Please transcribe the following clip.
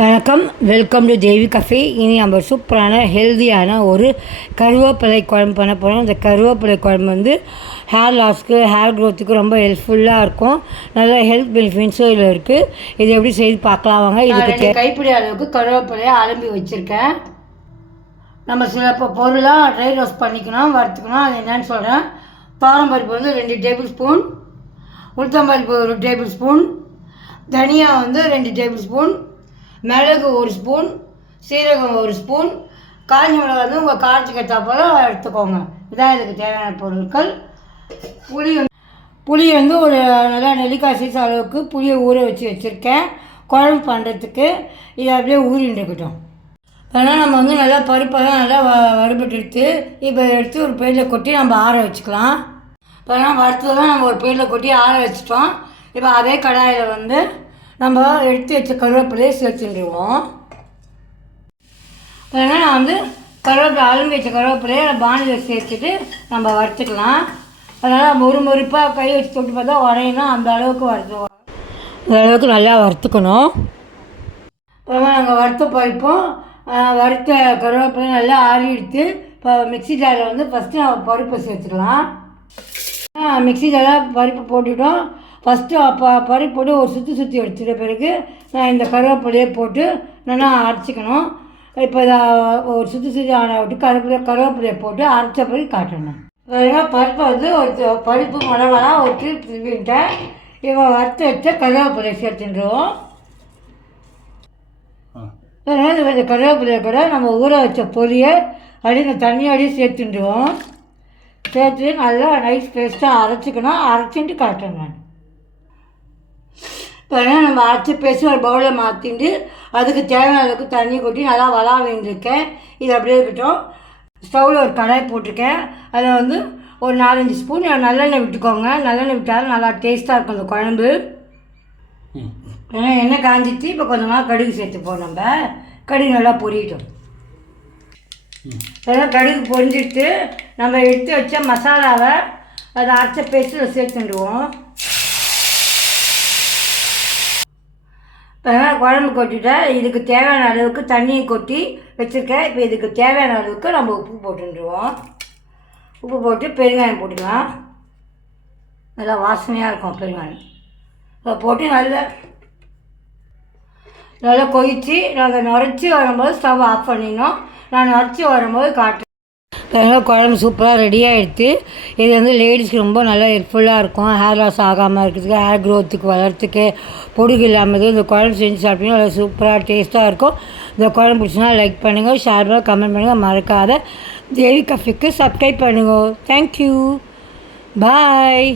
வணக்கம். Welcome to Devi cafe இனி நம்ம சூப்பரான ஹெல்தியான ஒரு கருவேப்பிலை குழம்பு பண்ண போகிறோம் இந்த கருவேப்பிலை குழம்பு வந்து ஹேர் லாஸ்க்கு ஹேர் க்ரோத்துக்கு ரொம்ப ஹெல்ப்ஃபுல்லாக இருக்கும். நல்ல ஹெல்த் பெனிஃபிட்ஸும் இதில் இருக்குது இது எப்படி செய்து பார்க்கலாம் வாங்க. இதுக்கு கைப்பிடி அளவுக்கு கருவேப்பிலையை அலம்பி வச்சுருக்கேன். நம்ம சில இப்போ பொருளாக ட்ரை ரோஸ்ட் பண்ணிக்கணும் வறுத்துக்கணும். அது என்னன்னு சொல்கிறேன் பாரம்பருப்பு வந்து ரெண்டு டேபிள் ஸ்பூன் உளுத்தம்பருப்பு ஒரு டேபிள் ஸ்பூன் தனியா வந்து ரெண்டு டேபிள் ஸ்பூன் மிளகு ஒரு ஸ்பூன் சீரகம் ஒரு ஸ்பூன் காஞ்ச மிளகா வந்து உங்கள் காரத்துக்கு ஏற்றா போல் எடுத்துக்கோங்க. இதான் இதுக்கு தேவையான பொருட்கள். புளி புளி வந்து ஒரு நல்லா நெல்லிக்காய் சீச அளவுக்கு புளியை ஊற வச்சு வச்சுருக்கேன். குழம்பு பண்ணுறதுக்கு இதை அப்படியே ஊறிண்டுக்கிட்டோம் அதனால் நம்ம வந்து நல்லா பருப்பெல்லாம் நல்லா வ வறுபட்டு எடுத்து இப்போ எடுத்து ஒரு பிளேட்டில் கொட்டி நம்ம ஆற வச்சுக்கலாம். இப்போலாம் வறுத்ததெல்லாம் நம்ம ஒரு பிளேட்டில் கொட்டி ஆற வச்சிட்டோம். இப்போ அதே கடாயில் வந்து நம்ம எடுத்து வச்ச கருவேப்பிலையை சேர்த்துடுவோம் அதனால் நான் வந்து கருவேப்பிலை அலும்பி வச்ச கருவேப்பிலையை பாணியில் சேர்த்துட்டு நம்ம வறுத்துக்கலாம். அதனால் மொறு மொறுப்பாக கை வச்சு தொட்டு பார்த்தா உரையணும் அந்த அளவுக்கு வறுத்து அந்த அளவுக்கு நல்லா வறுத்துக்கணும். அப்புறமா நாங்கள் வறுத்த பருப்பும் வறுத்த கருவேப்பிலை நல்லா ஆறி எடுத்து இப்போ மிக்ஸி ஜாரில் வந்து ஃபஸ்ட்டு நம்ம பருப்பை சேர்த்துக்கலாம். மிக்சி மிக்ஸி ஜாரில் பருப்பு போட்டுட்டோம். ஃபஸ்ட்டு அப்போ பருப்பு போட்டு ஒரு சுற்றி சுற்றி எடுத்துட்ட பிறகு நான் இந்த கருவேப்பிலையை போட்டு நல்லா அரைச்சிக்கணும். இப்போ இதை ஒரு சுற்றி சுற்றி ஆன விட்டு கருவேப்பிலை கருவேப்பிலையை போட்டு அரைச்ச பிறகு காட்டணும். பருப்பை வந்து ஒரு பருப்பு மிளகாலாம் ஒரு திருப்பி திருப்பின்ட்டேன் இப்போ வறுத்து வச்ச கருவேப்பிலையை சேர்த்துட்டுருவோம் அதனால் இந்த கருவேப்பிலையை கூட நம்ம ஊற வச்ச பொரியை அப்படியே இந்த தண்ணியோடய சேர்த்துட்டுருவோம் சேர்த்து நல்லா நைஸ் பேஸ்ட்டாக அரைச்சிக்கணும். அரைச்சிட்டு காட்டுறேன் இப்போ நம்ம அரைச்சி பேஸ்ட் ஒரு பவுலில் மாற்றிட்டு அதுக்கு தேவையான அளவுக்கு தண்ணி கொட்டி நல்லா வளா வேண்டியிருக்கேன் இது அப்படியே இருக்கட்டும். ஸ்டவ்வில் ஒரு கடாய் போட்டிருக்கேன். அதில் வந்து ஒரு நாலஞ்சு ஸ்பூன் நல்லெண்ணெய் விட்டுக்கோங்க. நல்லெண்ணெய் விட்டாலும் நல்லா டேஸ்ட்டாக இருக்கும் அந்த குழம்பு. ஏன்னா எண்ணெய் காஞ்சிச்சு இப்போ கொஞ்சமாக கடுகு சேர்த்துப்போம் நம்ம. கடுகு நல்லா பொரியட்டும். அதெல்லாம் கடுகு பொரிஞ்சிட்டு நம்ம எடுத்து வச்ச மசாலாவை அதை அரைச்ச பேஸ்ட்டில் சேர்த்துடுவோம் அதனால் குழம்பு கொட்டிட்டேன் இதுக்கு தேவையான அளவுக்கு தண்ணியை கொட்டி வச்சுருக்கேன் இப்போ இதுக்கு தேவையான அளவுக்கு நம்ம உப்பு போட்டுருவோம். உப்பு போட்டு பெருங்காயம் போட்டுக்கலாம். நல்லா வாசனையாக இருக்கும் பெருங்காயம். அதை போட்டு நல்லா நல்லா கொதித்து நாங்கள் நுரைச்சி வரும்போது ஸ்டவ் ஆஃப் பண்ணிடணும். நான் நுரைச்சி வரும்போது காட்டுறேன் அதனால் குழம்பு சூப்பராக ரெடி ஆகிடுது இது வந்து லேடிஸ்க்கு ரொம்ப நல்லா ஹெல்ப்ஃபுல்லாக இருக்கும். ஹேர் லாஸ் ஆகாமல் இருக்கிறதுக்கு ஹேர் க்ரோத்துக்கு வளர்த்துக்கு பொடுகு இல்லாமல் இந்த குழம்பு செஞ்சு சாப்பிட்டீங்கன்னா நல்லா சூப்பராக டேஸ்ட்டாக இருக்கும். இந்த குழம்பு பிடிச்சினா லைக் பண்ணுங்கள் ஷேர் பண்ணுங்கள் கமெண்ட் பண்ணுங்கள் மறக்காத. தேவி கஃபிக்கு சப்ஸ்கிரைப் பண்ணுங்க. Thank you bye